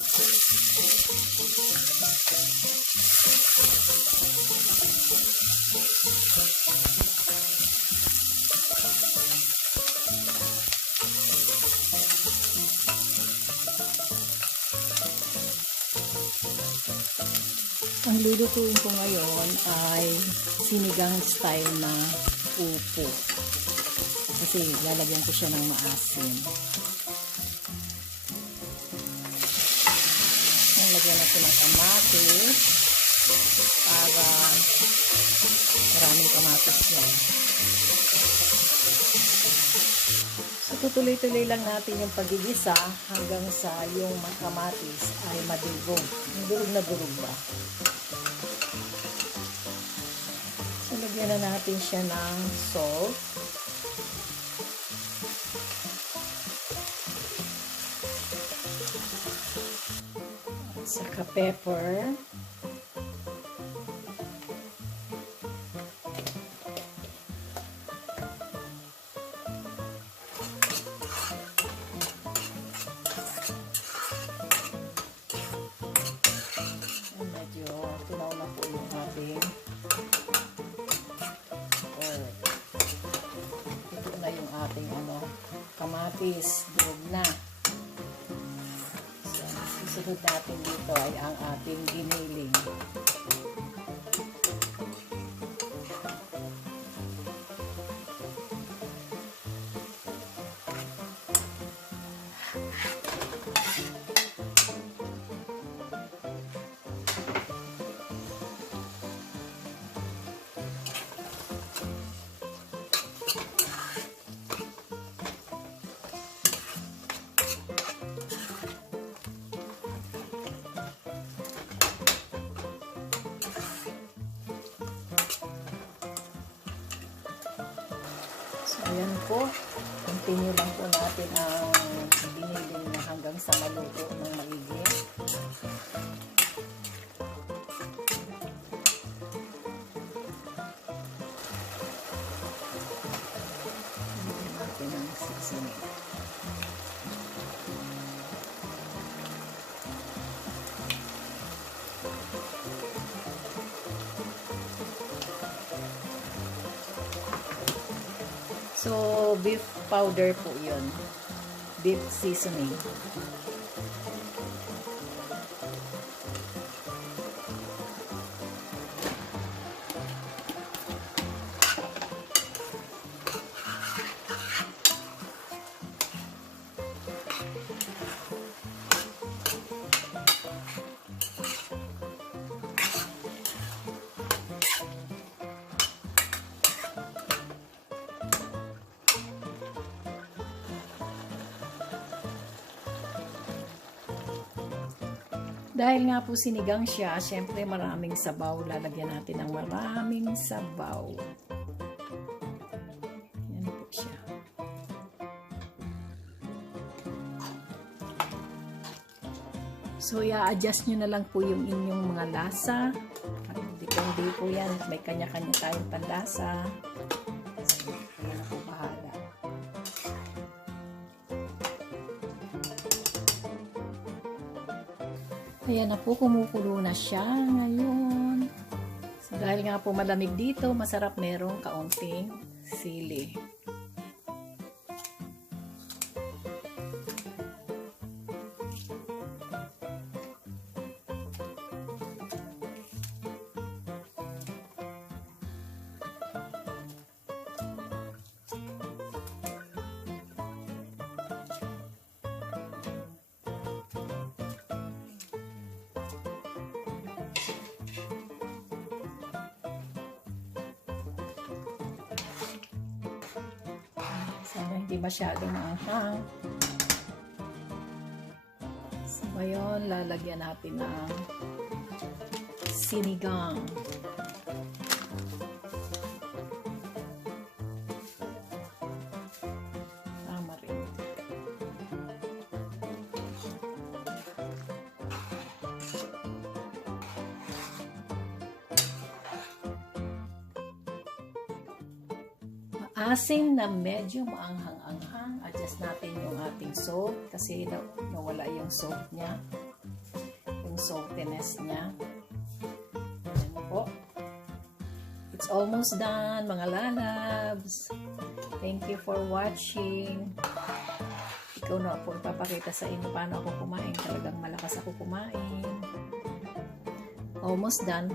Ang lulutuin ko ngayon ay sinigang style na upo. Kasi lalagyan ko siya ng maasim. Lagyan natin ng kamatis para maraming kamatis yan. So tutuloy-tuloy lang natin yung pagigisa hanggang sa yung kamatis ay madurog. Durog na durog ba? So lagyan na natin siya ng salt. Saka pepper. Medyo tunaw na po yung ating ito na yung ating kamatis. Durog na. Susunod natin dito ay ang ating giniling. Ayan po, continue lang po natin ang biniling na hanggang sa maluto ng maigi. Biniling natin ang sisig. So, beef powder po yun. Beef seasoning. Dahil nga po sinigang siya, syempre maraming sabaw. Lalagyan natin ng maraming sabaw. Yan po siya. So, i-adjust nyo na lang po yung inyong mga lasa. Depende po yan. May kanya-kanya tayong panlasa. So, yan ako bahala. Ayan na po, kumukulo na siya ngayon. So, dahil nga po malamig dito, masarap merong kaunting sili. Sana hindi masyadong maanghang. So, ngayon, lalagyan natin ng sinigang. Tama rin. Asin na medyo maanghang-anghang. Adjust natin yung ating salt kasi nawala yung salt niya. saltiness niya. Ayan po. It's almost done, mga lalabs. Thank you for watching. Ikaw na po ipapakita sa inyo paano ako kumain. Talagang malakas ako kumain. Almost done.